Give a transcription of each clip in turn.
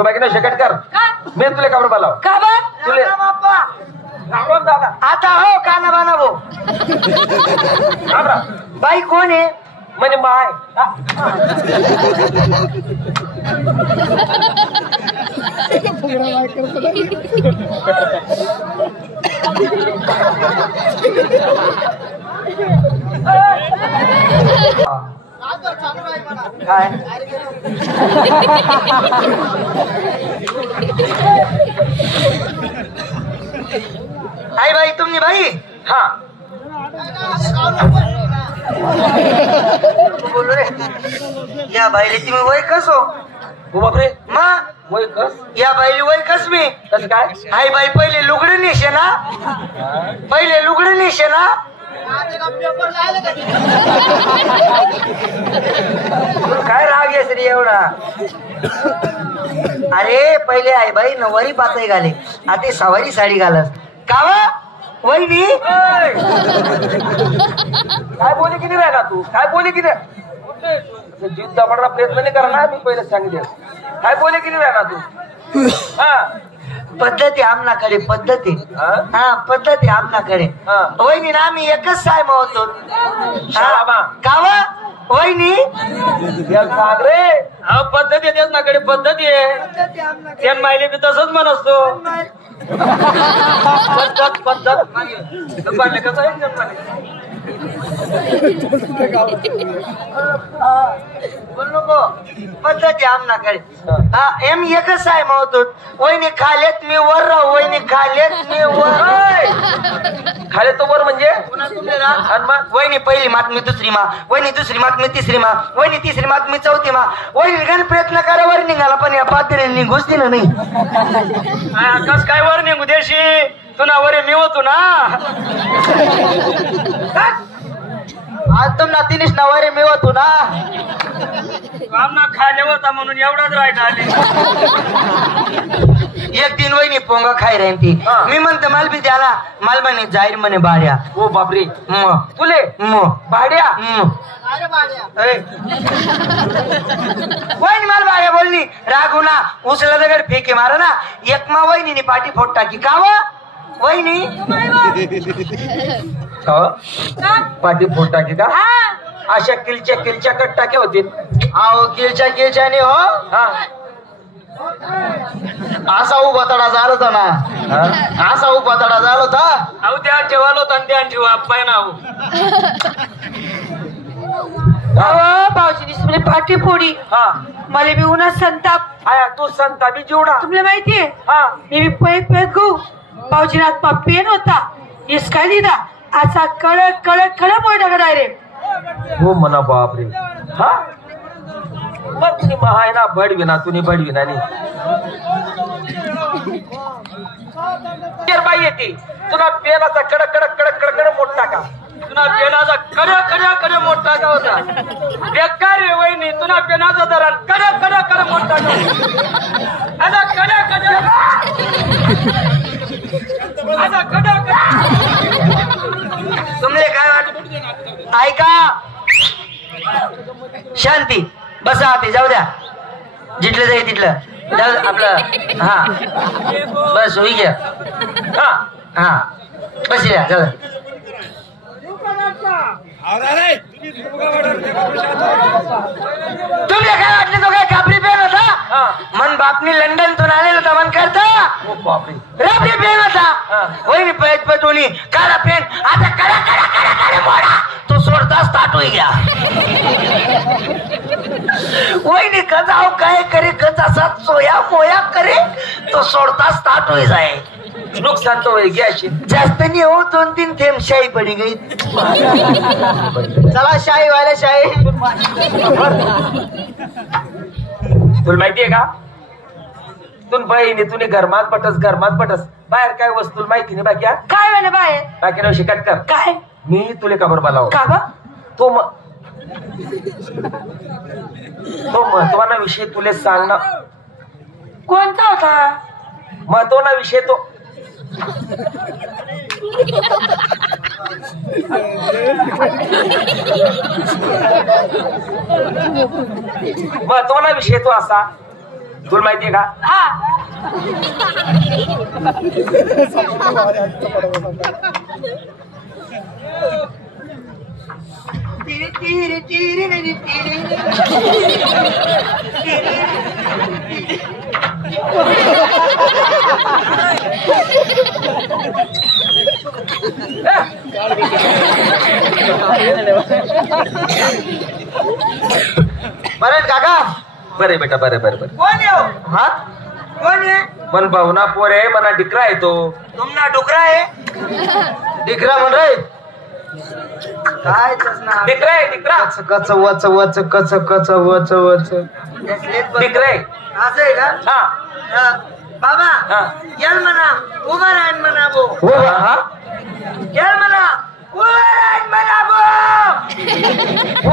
तू बाकी नाही शकत कर मी तुला काबर बोलाव का बा तुले दादा आता हो काना बाना भो बाई कोण आहे म्हणजे माय काय आई बाई तुमनी बाई हा बोलू रे या बाईले तुम्ही वय कसो हो बापरे मा वय कस या बाईले वय कस मी कसं काय आई बाई पहिले लुगडे नेशे ना पहिले लुगडे नेशे ना काय राग येस रे एवढा अरे पहिले आई बाई नवारी पातळी घाले आता सवारी साडी घालस कावा वहिनी काय बोले की नाही राहिला तू काय बोले की नाही जीव दबाडा प्रयत्न नाही करणार मी पहिले सांगितले काय बोले की नाही राहिला तू हा पद्धती आमनाकडे पद्धती हा पद्धती आमनाकडे वहिनी ना आम्ही एकच साय होतो कावा वहिनी रे पद्धती आहे नाकडे पद्धती आहे त्या मायले बी तसंच म्हण असतो पद्धत पद्धत पाडले कसं आहे पद्धती आमनाकडे हा एम एकच साय होतो वहिनी खालेत मी वर राहू वहिनी खालेत मी वर खाले तो वर म्हणजे वहिनी पहिली मात मी दुसरी मा वहिनी दुसरी मात मी तिसरी मा वहिनी तिसरी मात मी चौथी मा वहिनी गण प्रयत्न करा वर निघाला पण या पातळी घुसती ना नाही कस काय वर निघू देशी तुला वरे मी होतो ना आज तुमना तिनीस ना वरे मी होतो ना आमना खाले होता म्हणून एवढाच राहायचा एक दिन वहिनी पोंगा खाई राहीन ती मी म्हणते माल बी द्याला माल म्हणे जाहीर म्हणे भाड्या ओ बापरे म तुले म भाड्या वहिनी माल भाड्या बोलली रागू ना उचला दगड फेके मारा ना एक मा वहिनी पाठी फोट टाकी का वहिनी पाठी फोट टाकी का अशा किलच्या कट टाक्या होतील अहो किलच्याने हो असा उभा तडा झाला होता ना असा उभा तडा झाला होता अहो त्या ठेवाल होता आणि त्या ठेवा पाय ना भाऊजी पाठी फोडी मला बी उन्हात संताप आया तू संतापी जेवढा तुला माहितीये हा मी बी पळत गो भाऊजीना हातमा पेन होता इसका दिदा असा कडक कडक कडक मोठा डायरेक्ट हो म्हणा बापरे हा मग तुम्ही महाय ना बडविना तुम्ही बडविना बाई येते तुला पेनाचा कडक कडक कडक कडक कडक मोठा का तुला पेनाचा कडक कडक कडक मोठा का होता बेकार रे वहिनी तुला पेनाचा दर कडक कडक कडक मोठा का आता कडक कडक आता कडक तुमले काय वाटत ऐका शांती बसा ते जाऊ द्या जिथलं जाई तिथलं जाऊ आपलं हा बस होई घ्या हा हा बस या जाऊ तुमले काय वाटलं तो काय कापरी पेन होता मन बापनी लंडन तून आलेला होता मन करता रबरी पेन होता वहिनी पैत पटवणी काळा पेन आता कडा कडा कडा कडा मोडा तो सोडताच ताटून घ्या वहिनी कजाव काय करे कजा सोया मोया करे तो सोडताच ताटून जाय नुकसान तो घ्याशी जास्त नाही हो 2-3 थेंब शाही पडी गई चला शाही व्हायला शाही तुला माहितीये का तुन बहिणी तुने घरमात पटस बाहेर काय वस्तू माहिती नाही बाकी काय म्हणे बाहेर बाकी नाव शिकत कर काय मी तुले का बरं बोलाव का बा तो महत्वाना विषय तुले सांगणं कोणता होता महत्वाना विषय तो महत्वाना विषय तो असा तुला माहितीये का? हा बरं काका बरे बेटा बरे बरे बरे कोण आहे हो? हा कोण आहे मन भावना पोर आहे मना डिकरा आहे तो तुमना डुकरा आहे डिकरा म्हण रे काय डिकरा आहे डिकरा कच वच वच कच कच वच वच डिकरा आहे असं आहे का हा बाबा हा. येल म्हणा उभा राहण म्हणा बो हा येल म्हणा उभा राहण म्हणा बो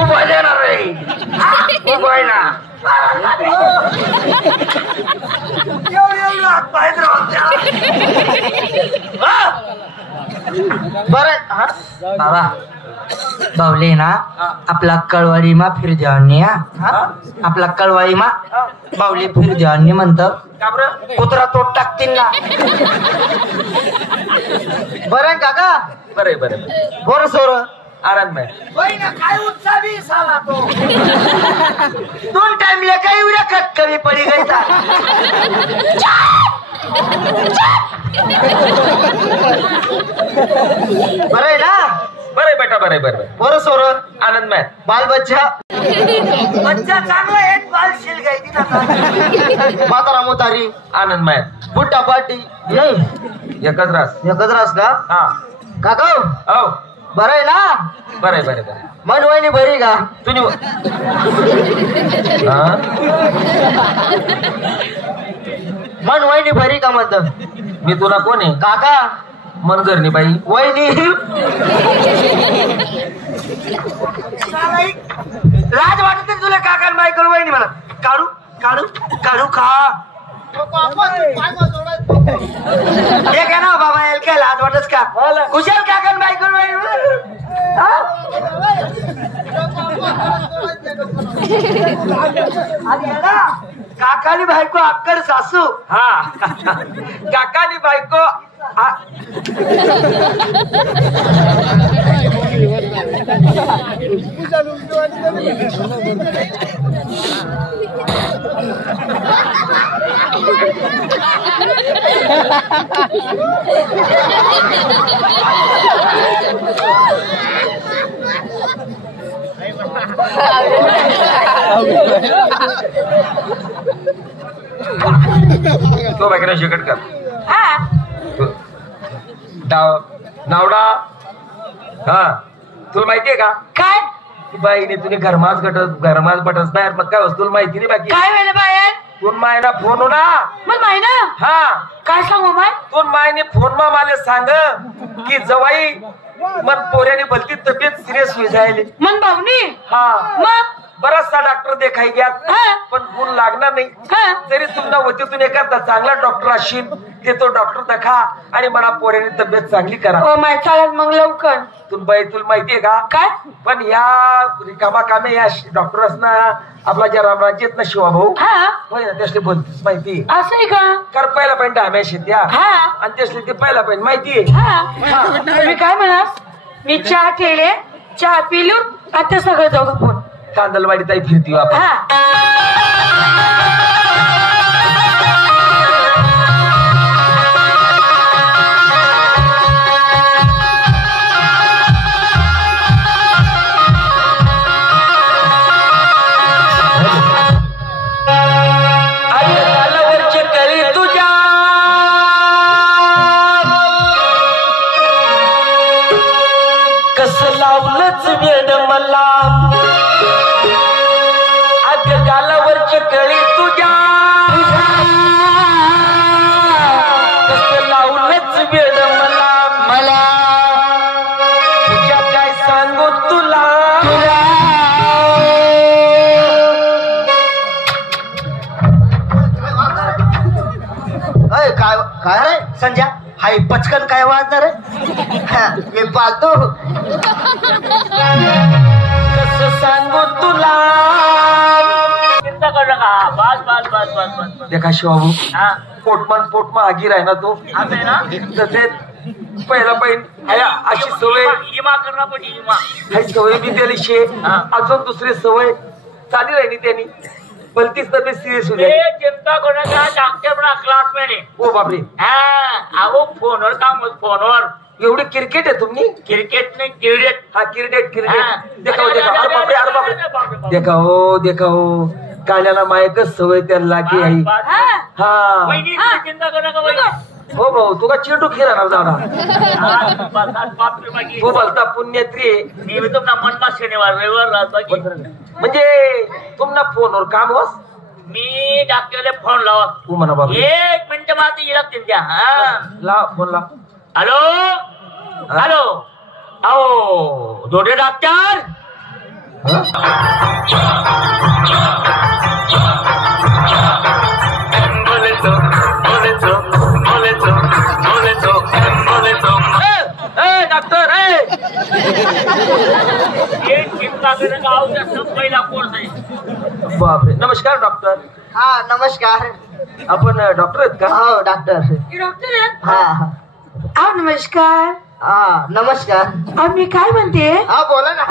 उभा देणार रे उभा आहे ना एवढं हात पाय बरं बाबा बावले ना आपला कळवाडी मा फिर देवानी आपला कळवाडी मा बावले फिर देवानी म्हणतात का बरं? कुत्रा तोड टाकतील ना बरं काका बरे बरे बोर सोर आराम में काय उत्साह साला तो 2 टाइम ले काही उऱ्या कट कमी पडी गई था बरं आहे ना बरे बेटा बरे बरे बरे बोर सोर आनंद में बाल बच्चा चांगला एक बाल शिल गई थी ना म्हातारा मोतारी आनंद में बुट्टा पाटी नाही एकच रास एकच रास का हा काका हो बरं आहे ना बरे बरे बरे मन वहिनी बरी का तुझी हा मन वहिनी बरी का म्हणत मी तुला कोण आहे काका मनगरणी बाई वहिनी लाज वाटत तुला काका बायकोल वहिनी म्हणा काढू काढू काढू खा हे काय ना बाबा याला काय लाज वाटच का कुशल काका बायकोल वहिनी काकानी बायको अक्कड सासू हा काकानी बायको तो बायकाने शेकट कर नावडा हा तुला माहितीये का काय बाईने तुने घरमाच बटस बाहेर मग काय वस्तू माहिती नाही बाकी काय वेळ बाहेर तू मायना फोन हो ना मग माहिना हा काय सांगू माय तू मायने फोन मा मला सांग की जवाई मन पोऱ्याने भलती तब्येत सिरियस होई जायले मन भावनी हा मग बराचसा डॉक्टर देखाई घ्या पण गुण लागणार नाही जरी तुमना वतीतून एखादा चांगला डॉक्टर असशील ते तो डॉक्टर दाखा आणि मला पोऱ्याने तब्येत चांगली करा हो माय चालत मग लवकर बाई तुला माहितीये का काय पण या रिकामा कामे या डॉक्टर असना आपला ज्या रामराज्यात ना शिवाभाऊ होय ना त्यासले बोलतेस माहिती असं आहे का कर पहिला पॉईंट हमेशा द्या आणि त्यासले ते पहिला पॉईंट माहितीये मी काय म्हणास मी चहा केले चहा पिलू आता सगळं जाऊ फोन कांदलवाडी ताई फिरती आपण वेड मला अग गालावरची कळी तुझ्या कसं लावलंच वेड मला तुझ्या काय सांगू तुला काय काय रे संजय हाय पचकन काय वाजणार रे मी पाहतो कसं सांगू तुला चिंता करू नका. बस बस बस बस बस. देखा शिवाबू हा पोटमा आगीर आहे ना तो आहे ना. तसे पहिला अशी सवय इमा करणं पडली इमा. ही सवय मी त्याला शे हा. अजून दुसरी सवय चाली राहिली त्यांनी भलतीच तब्येत सिरियस होती. चिंता करू नका. डॉक्टर म्हणा क्लासमेट आहे. ओ बापरे हा अहो फोनवर काम फोनवर. एवढी क्रिकेट आहे तुम्ही. क्रिकेट नाही क्रिकेट. हा क्रिकेट हा. देखाव अरे बापरे अरे बापरे देखाव काल्याला मायकच सवय त्याला लागी आहे. हा वहिनी चिंता करू नका वहिनी. हो भाऊ तुका चिंटू खिराणार जाणार बापरे तू बोलता पुण्यत्री मी तुमना मनमा शनिवार रविवार राहतो. म्हणजे तुम्हाला फोनवर काम होस. मी डॉक्टरला फोन लावा. तू म्हणा बाबा 1 मिनिट माती लागतील त्या. हा ला फोन ला. हॅलो हॅलो अहो दोडे डॉक्टर. डॉक्टर चिंता करू नका. पहिला कोर्स आहे. बापरे नमस्कार डॉक्टर. हा नमस्कार. आपण डॉक्टर आहेत का. हो डॉक्टर. डॉक्टर आहेत. हा अहो नमस्कार. हा नमस्कार. अहो मी काय म्हणते. हा बोला ना.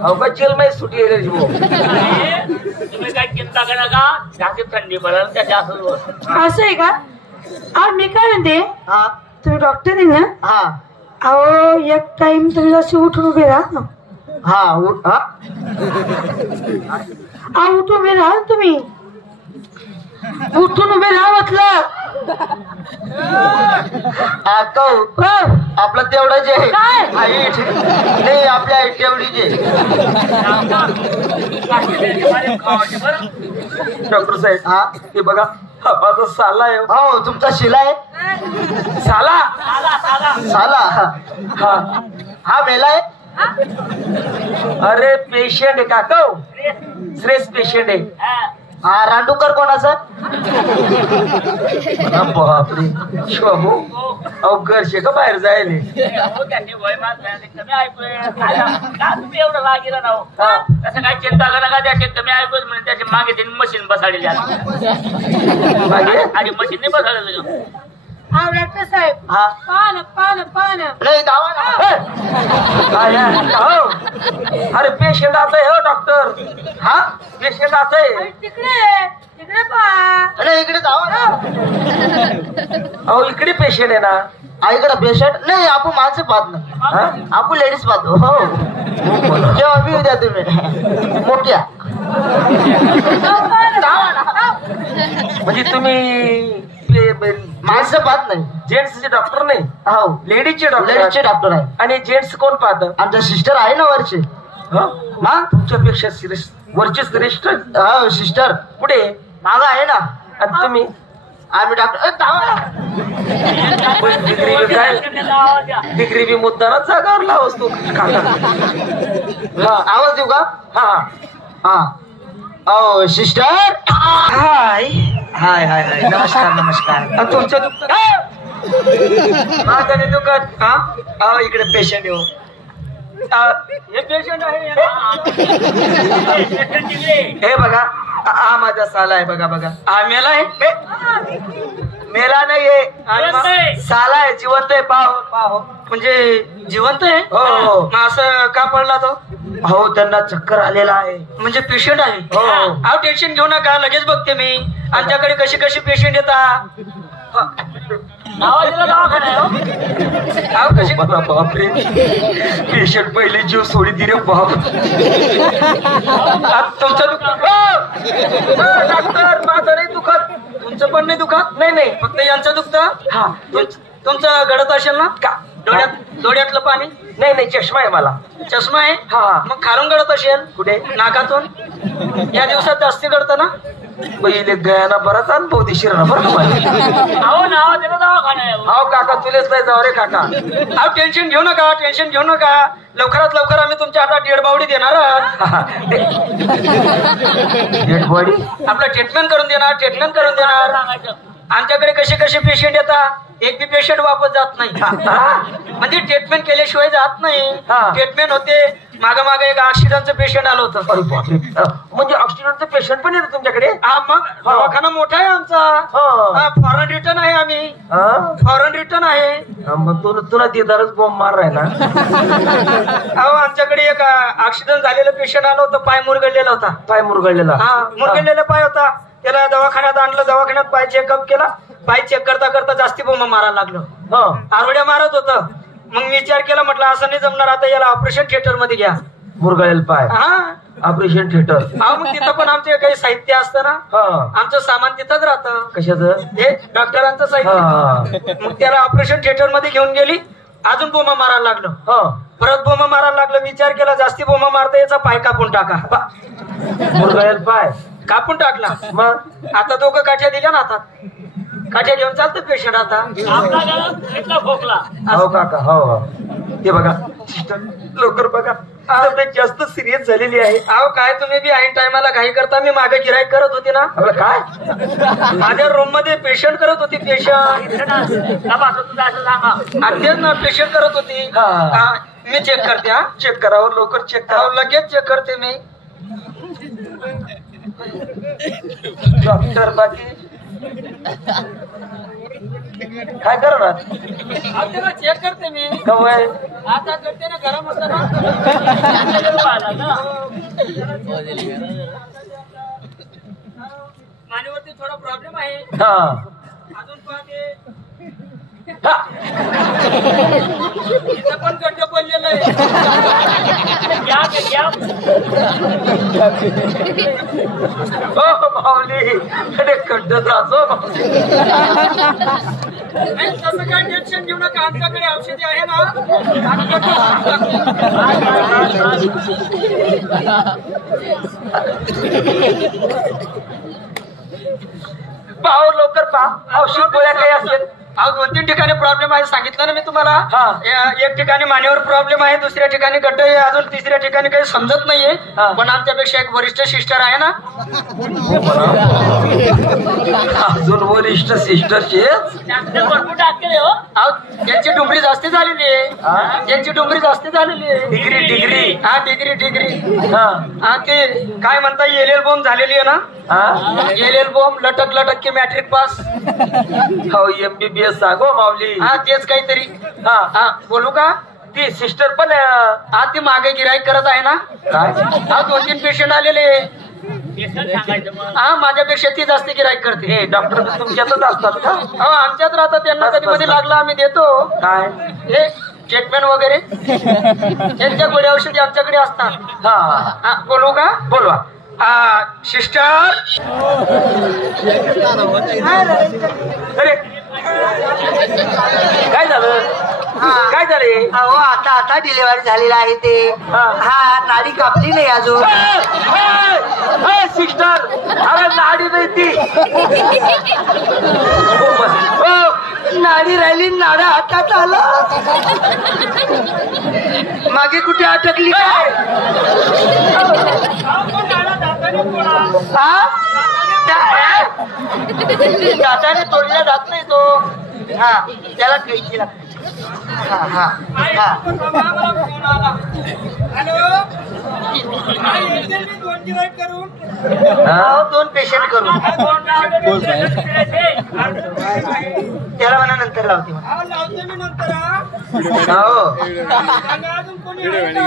अहो का जेल मध्ये सुटी आहे रे भाऊ. तुम्ही काय चिंता करू नका. जास्त थंडी पडेल त्या जास्त. असं आहे का. अहो मी काय म्हणते. हा तुम्ही डॉक्टर आहे ना. हा अहो एक टाइम तुम्ही असे उठून उभे राहा ना. हा अहो उठून उभे राहा ना तुम्ही. उठून उभे राहा म्हटलं. आपलं तेवढं जे काय? हाईट नाही आपल्या हाईट तेवढी जे. डॉक्टर साहेब हा हे बघा हा माझा साला आहे. हो तुमचा शिला आहे. साला साला हा हा मेला आहे. अरे पेशंट आहे काका. श्रेष्ठ पेशंट आहे. हा रांडूकर कोणाचा. बापरे शिवाबू अहो घरचे का बाहेर जायले. तुम्ही एवढं लागेल ना. तसं काय चिंता करू नका. त्याचे कमी ऐकूच म्हणजे त्याची मागे त्यांनी मशीन बसाडली आणि मशीन नाही बसाडलं. अहो डॉक्टर साहेब हा पान नाही दावा ना. अरे पेशंट आता आहे हो डॉक्टर. हा पेशंट आता आहे. तिकडे पहा. नाही इकडे जावा ना. अहो इकडे पेशंट आहे ना. इकडे पेशंट नाही. आपण माणसं पाहत नाही. हा? आपण लेडीज पाहतो. हो जेव्हा बी द्या तुम्ही मोठ्या. म्हणजे तुम्ही माणसं पाहत नाही. जेंट्सचे डॉक्टर नाही. हो लेडीजचे लेडीजचे डॉक्टर. डॉक्टर आहे. आणि जेंट्स कोण पाहतं. आमच्या सिस्टर आहे ना वरचे. मग तुमच्यापेक्षा वरचे श्रेष्ठ हो सिस्टर पुढे मागा आहे ना. आणि तुम्ही आम्ही डॉक्टर डिग्री बी मुद्दाना जागावर लावस तू काका. आवाज देऊ का. हा हा ओ सिस्टर. हाय हाय हाय हाय नमस्कार नमस्कार. तुमच्या माझं नाही दुकान. हा इकडे पेशंट येऊ. हे पेशंट आहे. हे बघा हा माझा साला आहे. बघा बघा हा मेला आहे. मेला नाहीये साला आहे. जिवंत आहे. पाहो म्हणजे जिवंत आहे. हो. मग असं का पडला तो. हो त्यांना चक्कर आलेला आहे. म्हणजे पेशंट आहे. हो. अहो टेन्शन घेऊ नका. लगेच बघते मी. आमच्याकडे कशी कशी पेशंट येतात. अहो कशी बापरे पेशंट पहिले जीव सोडी दिले बाप. तुमचं डॉक्टर माझं नाही दुखत. तुमचं पण नाही दुखत. नाही फक्त यांचं दुखतं. हा तुमचं गडत असेल ना का डोळ्यातलं पाणी. नाही चष्मा आहे मला. चष्मा आहे. हा. मग खालून गडत असेल. कुठे नाकातून. या दिवसात जास्ती गडतं ना. पहिले गयाना बराच अनुभव दिशील ना बरं का. हो काका तुलेच नाही जाऊ रे काका. अहो टेन्शन घेऊ नका. टेन्शन घेऊ नका. लवकरात लवकर आम्ही तुमच्या हातात डेड बावडी देणार आहोत. डेड बॉडी आपलं ट्रीटमेंट करून देणार. आमच्याकडे कसे कसे पेशंट येतात एक बी पेशंट वापस जात नाही. म्हणजे ट्रीटमेंट केल्याशिवाय जात नाही. ट्रीटमेंट होते. मागे एक ऍक्सिडेंटचं पेशंट आलं होतं. म्हणजे ऑक्सिजनचं पेशंट पण येतं तुमच्याकडे? हा, मग दवाखाना मोठा आहे आमचा. फॉरेन रिटर्न आहे आम्ही. फॉरेन रिटर्न आहे. मग तुला देदारच बॉम्ब मार राहिला. अहो, आमच्याकडे एक ऍक्सिडेंट झालेलं पेशंट आलं होतं. पाय मुरगळलेला होता. पाय मुरगळलेला? हा, मुरगळलेला पाय होता. त्याला दवाखान्यात आणलं. दवाखान्यात पाय चेकअप केला. पाय चेक करता करता जास्ती बोंब मारायला लागलं. आरोड्या मारत होतं. मग विचार केला, म्हटलं असं नाही जमणार, आता याला ऑपरेशन थिएटर मध्ये घ्या. मुरगळलेला पाय? हा, ऑपरेशन थिएटर. हा, मग तिथं पण आमचे काही साहित्य असतं ना. आमचं सामान तिथंच राहतं. कशाचं? हे डॉक्टरांचं साहित्य. मग त्याला ऑपरेशन थिएटर मध्ये घेऊन गेली. अजून बोंबा मारायला लागलं. परत बोंबा मारायला लागलं. विचार केला, जास्ती बोंबा मारता याचा पाय कापून टाका. मुरगळलेला पाय कापून टाकला. मग आता दोघं काठ्या दिल्या ना हातात. काठ्या घेऊन चालतं पेशंट आता. खोकला. हो काका, हो. ते बघा लवकर बघा, तब्येत जास्त सिरियस झालेली आहे. अहो, काय तुम्ही बी ऐन टायमाला घाई करता. मी मागे गिराईक करत होती ना. काय माझ्या रूम मध्ये पेशंट करत होती. पेशंट तेच ना, पेशंट करत होती. मी चेक करते. हा, चेक करावं, लवकर चेक करावं. लगेच चेक करते मी. डॉक्टर बाकी काय करणार? चेक करते मी. कवय आता करते ना, गरम होतं ना. मानेवरती थोडा प्रॉब्लेम आहे. अजून पाहते. इथं पण गड्डे पडलेलं आहे. माऊली खड्डच राहतो. तसं काय टेन्शन घेऊ नका. आमच्याकडे औषधी आहे ना. पाहू लवकर पहा, औषध गोळ्या काही असेल. अहो, 2-3 ठिकाणी प्रॉब्लेम आहे. सांगितलं ना मी तुम्हाला. एक ठिकाणी मानेवर प्रॉब्लेम आहे. दुसऱ्या ठिकाणी गड्ड आहे. अजून तिसऱ्या ठिकाणी काही समजत नाहीये. पण आमच्यापेक्षा एक वरिष्ठ सिस्टर आहे ना. अजून वरिष्ठ सिस्टरचे यांची डुंगरी जास्ती झालेली आहे. यांची डुंगरी जास्ती झालेली आहे. डिग्री. हा, डिग्री. हा, ते काय म्हणता, एल बॉम्ब झालेली आहे ना. एल बॉम्ब लटक की मॅट्रिक पास. हो, MBBS सांगो माऊली. हा, तेच काहीतरी. हा, बोलू का? ती सिस्टर पण हा, ती मागे गिराईक करत आहे ना. काय? हा, 2-3 पेशंट आलेले. हा, माझ्यापेक्षा ती जास्त गिराईक करते. हे डॉक्टर तुमच्यातच असतात का? हो, आमच्यात राहतात. त्यांना कधी मध्ये लागला आम्ही देतो. काय हे ट्रीटमेंट वगैरे त्यांच्या गोळ्या औषधी आमच्याकडे असतात. हा, बोलू का? बोलवा. सिस्टर. अरे काय झालं? काय झाले? अहो, आता डिलिव्हरी झालेला आहे ते. हा, नाडी कापली नाही अजून. सिस्टर, अरे नाडी नाही ती. नाडी राहिली, नाडा हातात आला. मागे कुठे अटकली काय? दाताने तोडला जात नाही तो. हा, त्याला कैची लागते. हा. दोन पेशंट करून त्याला म्हणा नंतर लावते. लावते मी नंतर. अजून कोणी आहे का?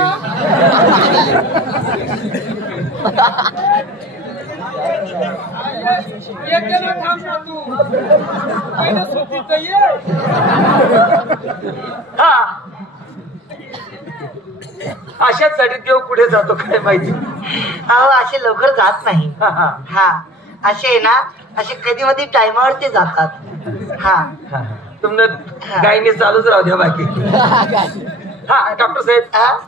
एक जण थांब ना तू. पहिलं सोबतीचं ये. अशाचसाठी देव पुढे जातो काय माहिती. अहो, असे लवकर जात नाही. हा, असे ना, असे कधी मधी टायमावर ते जातात. हा, तुमनं गायने चालूच राहू द्या बाकी. हा, डॉक्टर साहेब,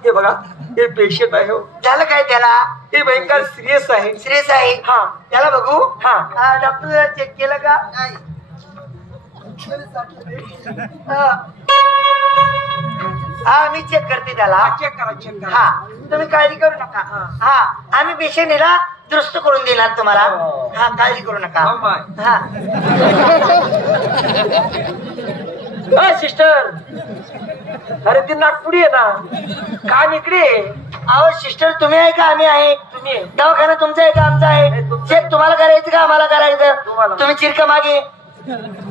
हे बघा, हे पेशंट आहे. झालं काय त्याला? हे भयंकर सिरियस आहे. सिरियस आहे. हा, त्याला बघू. हा, डॉक्टर चेक केलं का? हा, मी चेक करते त्याला. चेक करा. हा, तुम्ही काळजी करू नका. हा, आम्ही पेशंट याला दुरुस्त करून देणार तुम्हाला. हा, काळजी करू नका. हा. सिस्टर, अरे ती नागपुडी आहे ना, काम इकडे आहे. अहो सिस्टर तुम्ही आहे का आम्ही आहे? तुम्ही आहे. दवाखाना तुमचा आहे का आमचा आहे? चेक तुम्हाला करायचं का आम्हाला करायचं? तुम्हाला. तुम्ही चिरका मागे.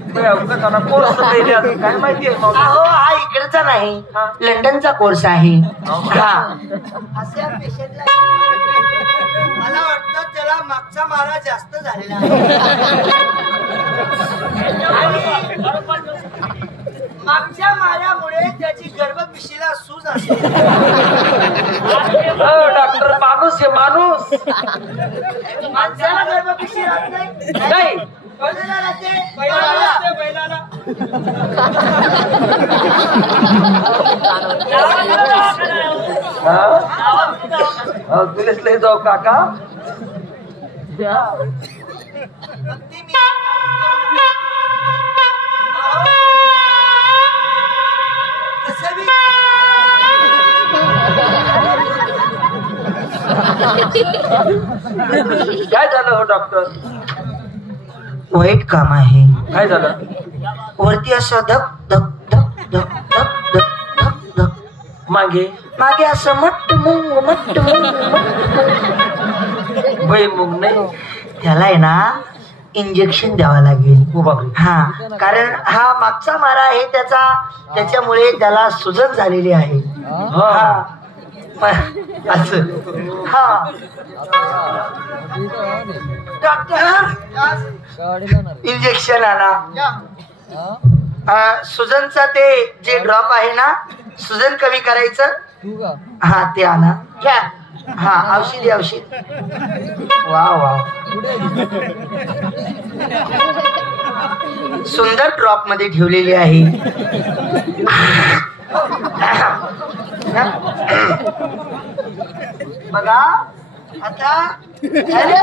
काय माहितीये अहो हा इकडचा नाही, हा. लंडनचा कोर्स आहे. हा अशा पेशंटला मला वाटतं त्याला मागचा मारा जास्त झालेला आहे. आणि मागच्या माऱ्यामुळे त्याची गर्भपिशीला सूज असेल. डॉक्टर, माणूस आहे माणूस. माणसाला गर्भपिशी राहत नाही. नाही, बैलाला राहते. बैलाला. तुलेच लय जाऊ काका. भक्ती मी- कसं बी- काय झालं हो डॉक्टर? वाईट काम आहे. काय झालं? वरती असं धक धक धक धक धक धक धक धक, मागे मागे असं मट्ट मुंग मट्ट मुंग. बाई मग नाही. त्याला आहे ना इंजेक्शन द्यावं लागेल. हो बापरे. हा कारण हा मागचा मारा आहे त्याच्यामुळे त्याला सुजन झालेली आहे. हा असं. हा डॉक्टर इंजेक्शन आणा. सुजनचा ते जे ड्रॉप आहे ना, सुजन कमी करायचं. हा ते आणा. घ्या. हा औषधी औषध. वा वा सुंदर ड्रॉप मध्ये ठेवलेली आहे. बघा आता. अरे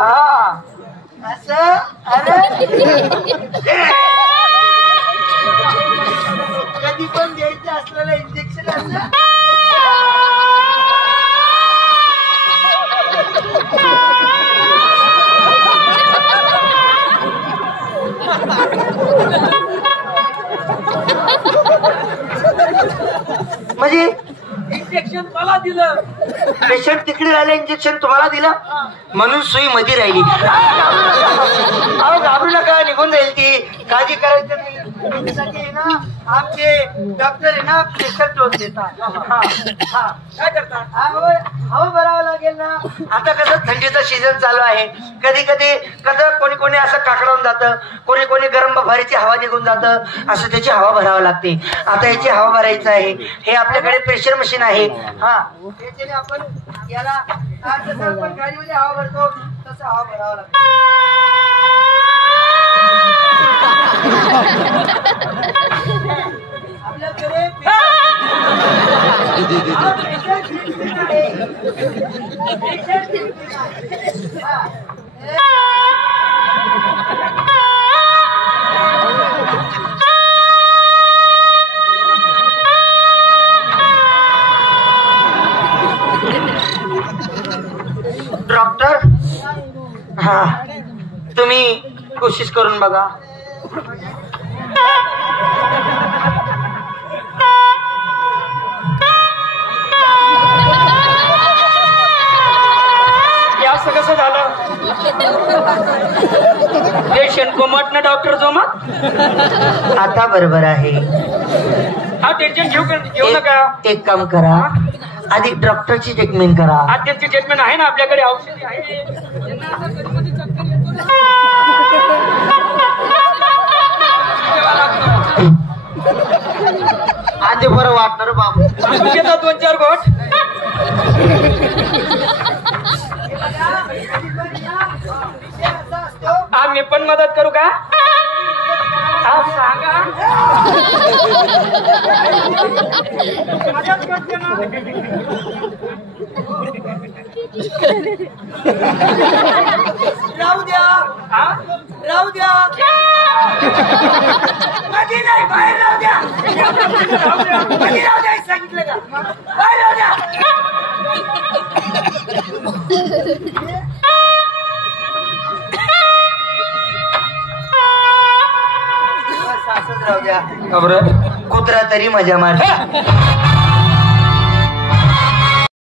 हा असं. अरे कधी पण द्यायचं असलेलं इंजेक्शन असं. म्हणजे इंजेक्शन मला दिलं. पेशंट तिकडे राहिलं, इंजेक्शन तुम्हाला दिलं म्हणून सुई मध्ये राहिली. अहो घाबरू नका, निघून जाईल ती. काळजी करायचं नाही. त्यासाठी ना आमचे डॉक्टर आहे ना प्रेशर डोस देतात. काय करतात? हवा भरावं लागेल ना. आता कसं थंडीचा सीझन चालू आहे, कधी कधी कसं कोणी कोणी असं काकडावून जातं, कोणी कोणी गरम बफारीची हवा निघून जातं, असं त्याची हवा भरावं लागते. आता याची हवा भरायचं आहे. हे आपल्याकडे प्रेशर मशीन आहे. हा त्याच्याने आपण याला जसं आपण गाडीमध्ये हवा भरतो तसं हवा भरावं लागतं. आपल्याकडे डॉक्टर, हा तुम्ही कोशिश करून बघा. असं कसं झालं? पेशंट कोमट ना डॉक्टर जोमत. आता बरोबर आहे. हा टेन्शन घेऊ नका. एक काम करा, आधी डॉक्टरची ट्रीटमेंट करा. आज त्यांची ट्रीटमेंट आहे ना आपल्याकडे, औषधी आहे. आधी बरं वाटणार बाबू. घेता 2-4 घोट. आम्ही पण मदत करू का? हा सांगा. मदत करते ना. राहू द्या. हा? राहू द्या. कधी नाही, बाहेर राहू द्या. कधी राहू द्या सांगितलं का? बाहेर राहू द्या. असंच राहू द्या. का बरं? कुत्रा तरी मजा मार.